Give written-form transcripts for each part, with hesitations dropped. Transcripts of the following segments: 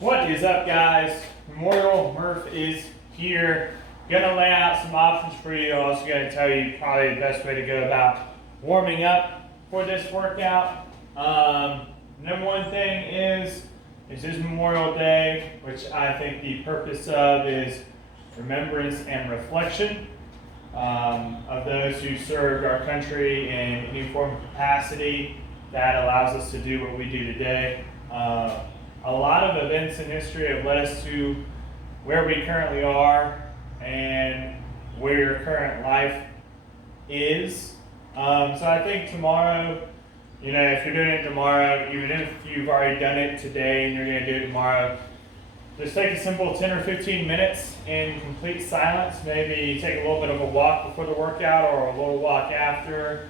What is up, guys? Memorial Murph is here. Gonna lay out some options for you. Also gonna tell you probably the best way to go about warming up for this workout. Number one thing is Memorial Day, which I think the purpose of is remembrance and reflection of those who served our country in any form of capacity that allows us to do what we do today. A lot of events in history have led us to where we currently are and where your current life is. So I think tomorrow, if you're doing it tomorrow, even if you've already done it today and you're going to do it tomorrow, just take a simple 10 or 15 minutes in complete silence. Maybe take a little bit of a walk before the workout or a little walk after.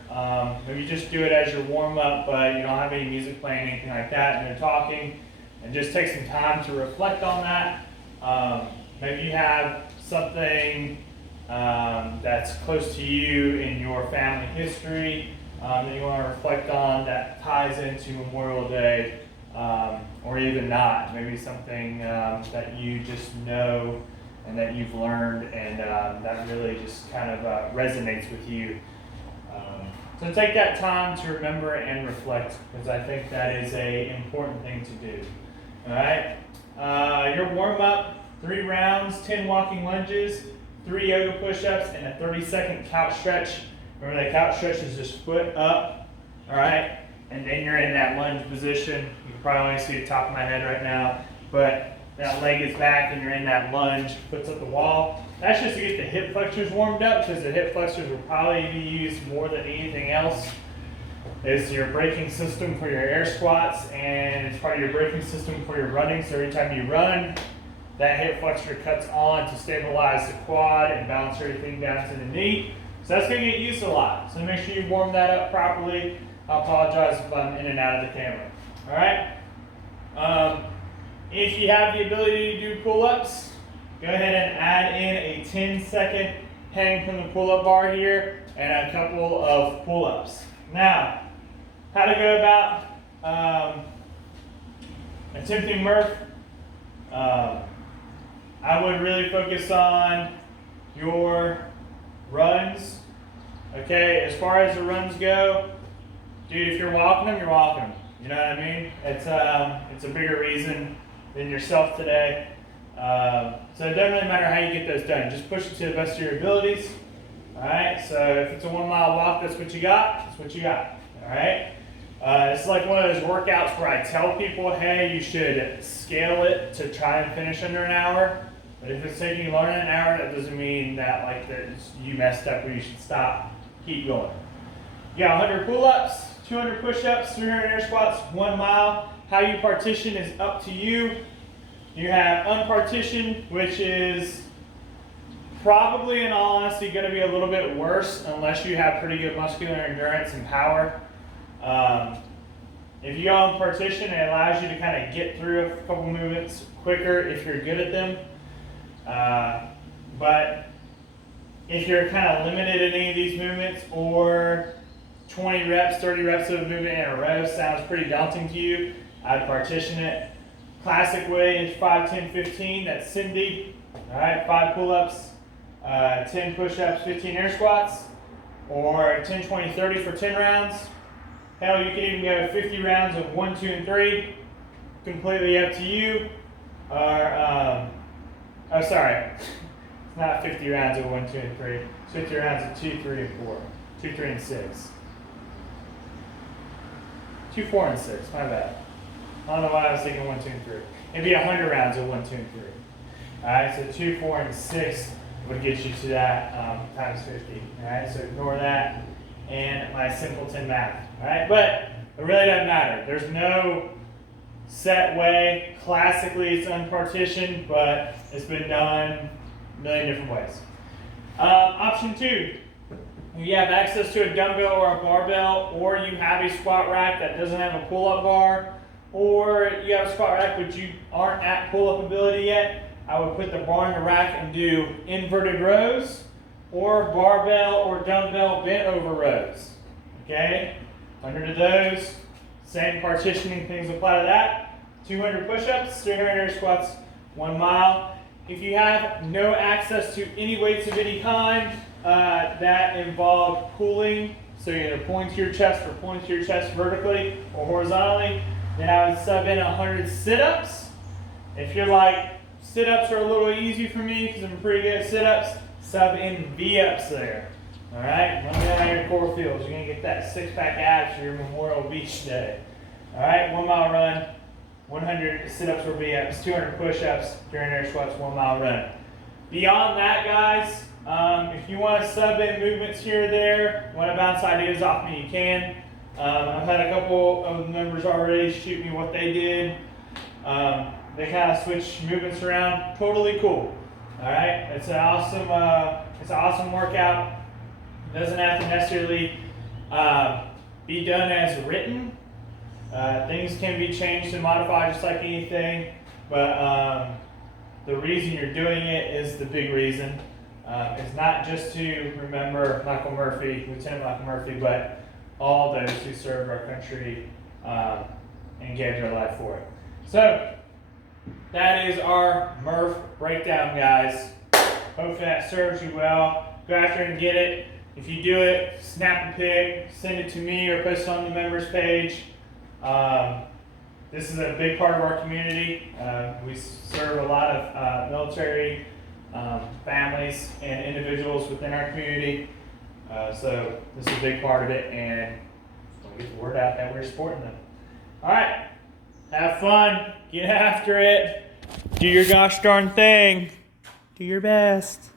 Maybe just do it as your warm up, but you don't have any music playing, anything like that, and you're talking. And just take some time to reflect on that. Maybe you have something that's close to you in your family history that you want to reflect on that ties into Memorial Day, or even not. Maybe something that you just know and that you've learned and that really just kind of resonates with you. So take that time to remember and reflect, because I think that is an important thing to do. All right, your warm up, 3 rounds, 10 walking lunges, 3 yoga push-ups, and a 30-second couch stretch. Remember that couch stretch is just foot up, all right? And then you're in that lunge position. You can probably only see the top of my head right now, but that leg is back and you're in that lunge, foot's up the wall. That's just to get the hip flexors warmed up, because the hip flexors will probably be used more than anything else. It's your braking system for your air squats, and it's part of your braking system for your running. So every time you run, that hip flexor cuts on to stabilize the quad and balance everything down to the knee. So that's going to get used a lot. So make sure you warm that up properly. I apologize if I'm in and out of the camera. All right. If you have the ability to do pull-ups, go ahead and add in a 10-second hang from the pull-up bar here and a couple of pull-ups. Now, how to go about attempting Murph. I would really focus on your runs. Okay, as far as the runs go, dude, if you're walking them, you're walking them. You know what I mean? It's a bigger reason than yourself today. So it doesn't really matter how you get those done. Just push it to the best of your abilities. All right, so if it's a 1 mile walk, that's what you got. That's what you got. All right. It's like one of those workouts where I tell people, hey, you should scale it to try and finish under an hour. But if it's taking you longer than an hour, that doesn't mean that you messed up or you should stop. Keep going. You got 100 pull-ups, 200 push-ups, 300 air squats, 1 mile. How you partition is up to you. You have unpartitioned, which is probably, in all honesty, going to be a little bit worse unless you have pretty good muscular endurance and power. If you go on partition, it allows you to kind of get through a couple movements quicker if you're good at them. But if you're kind of limited in any of these movements, or 20 reps, 30 reps of a movement in a row sounds pretty daunting to you, I'd partition it. Classic way is 5, 10, 15. That's Cindy. All right, 5 pull-ups, 10 push-ups, 15 air squats, or 10, 20, 30 for 10 rounds. Hell, you can even go 50 rounds of 1, 2, and 3. Completely up to you. Or, it's not 50 rounds of 1, 2, and 3. It's 50 rounds of 2, 3, and 4. 2, 3, and 6. 2, 4, and 6. My bad. I don't know why I was thinking 1, 2, and 3. It'd be 100 rounds of 1, 2, and 3. All right, so 2, 4, and 6 would get you to that times 50. All right, so ignore that and my simpleton math. All right, but it really doesn't matter. There's no set way. Classically, it's unpartitioned, but it's been done a million different ways. Option 2, you have access to a dumbbell or a barbell, or you have a squat rack that doesn't have a pull-up bar, or you have a squat rack but you aren't at pull-up ability yet. I would put the bar in the rack and do inverted rows, or barbell or dumbbell bent over rows. Okay? Under those, same partitioning things apply to that. 200 push-ups, 300 air squats, 1 mile. If you have no access to any weights of any kind that involve pulling, so you're either pulling to your chest or pulling to your chest vertically or horizontally, then I would sub in 100 sit-ups. If you're like, sit-ups are a little easy for me because I'm pretty good at sit-ups, sub in V-ups there. All right, let me know how your core feels. You're gonna get that six-pack abs for your Memorial Beach day. All right, 1 mile run, 100 sit-ups or V-ups, 200 push-ups, 300 air squats, 1 mile run. Beyond that, guys, if you want to sub in movements here or there, want to bounce ideas off me, you can. I've had a couple of members already shoot me what they did. They kind of switch movements around. Totally cool. All right, it's an awesome workout. It doesn't have to necessarily be done as written. Things can be changed and modified just like anything, but the reason you're doing it is the big reason. It's not just to remember Michael Murphy, Lieutenant Michael Murphy, but all those who served our country and gave their life for it. So that is our Murph breakdown, guys. Hopefully that serves you well. Go after and get it. If you do it, snap a pic, send it to me or post it on the members page. This is a big part of our community. We serve a lot of military families and individuals within our community. So this is a big part of it, and we'll get the word out that we're supporting them. All right, have fun, get after it, do your gosh darn thing, do your best.